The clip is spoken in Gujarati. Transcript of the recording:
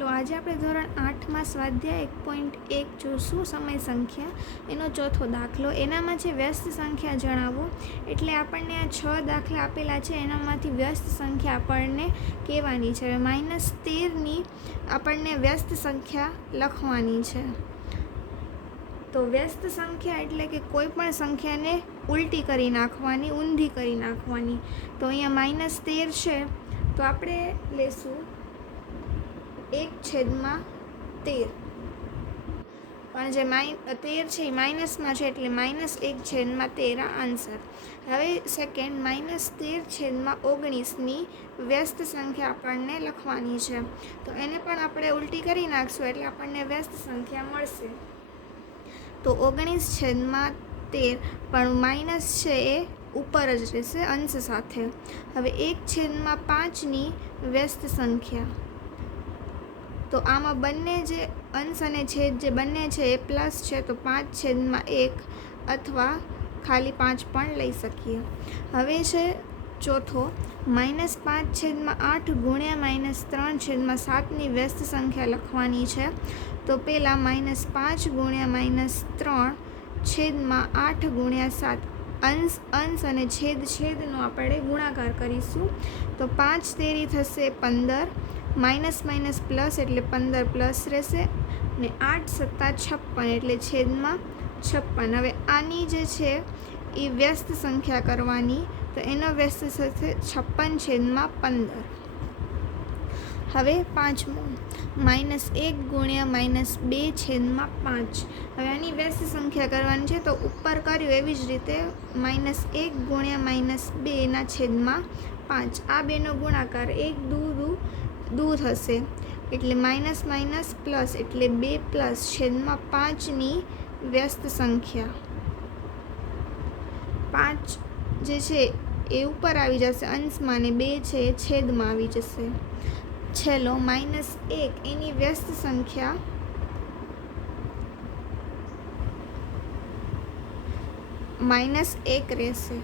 ચાલો આજે આપણે ધોરણ 8માં સ્વાધ્યાય 1.1 જોશું સમય સંખ્યા એનો ચોથો દાખલો. એનામાં છે વ્યસ્ત સંખ્યા જણાવો. એટલે આપણને આ 6 દાખલા આપેલા છે, એનામાંથી વ્યસ્ત સંખ્યા આપણને કહેવાની છે. -13ની આપણને વ્યસ્ત સંખ્યા લખવાની છે. તો વ્યસ્ત સંખ્યા એટલે કે કોઈ પણ સંખ્યાને ઉલટી કરી નાખવાની, ઊંધી કરી નાખવાની. તો અહીંયા -13 છે તો આપણે લેશું 1/13. પણ જે 13 છે એ માઇનસમાં છે એટલે -1/13 આન્સર. હવે સેકન્ડ -13/19ની વ્યસ્ત સંખ્યા આપણને લખવાની છે. તો એને પણ આપણે ઉલટી કરી નાખશું એટલે આપણને વ્યસ્ત સંખ્યા મળશે. તો 19/13 પણ માઇનસ છે એ ઉપર જ રહેશે અંશ સાથે. હવે 1/5ની વ્યસ્ત સંખ્યા. તો આમાં બંને જે અંશ અને છેદ જે બંને છે એ પ્લસ છે, તો 5/1 અથવા ખાલી 5 પણ લઈ શકીએ. હવે છે ચોથો -5/8 ગુણ્યા -3/7ની વ્યસ્ત સંખ્યા લખવાની છે. તો પહેલાં -5 ગુણ્યા -3/8 ગુણ્યા 7 અંશ અને છેદનો આપણે ગુણાકાર કરીશું. તો 5 તેરી થશે 15, માઇનસ પ્લસ એટલે 15 પ્લસ રહેશે, ને 8 × 7 = 56 એટલે છેદમાં 56. હવે આની જે છે એ વ્યસ્ત સંખ્યા કરવાની, તો એનો વ્યસ્ત થશે 56/15. હવે પાંચમું -1 ગુણ્યા -2/5. હવે આની વ્યસ્ત સંખ્યા કરવાની છે, તો ઉપર કર્યું એવી જ રીતે -1 ગુણ્યા -2/5. આ બેનો ગુણાકાર 1 દુ થશે એટલે માઇનસ પ્લસ એટલે 2+/5ની વ્યસ્ત સંખ્યા. 5 જે છે એ ઉપર આવી જશે અંશમાં, ને 2 છે એ છેદમાં આવી જશે. છેલ્લો -1 એની વ્યસ્ત સંખ્યા -1 રહેશે.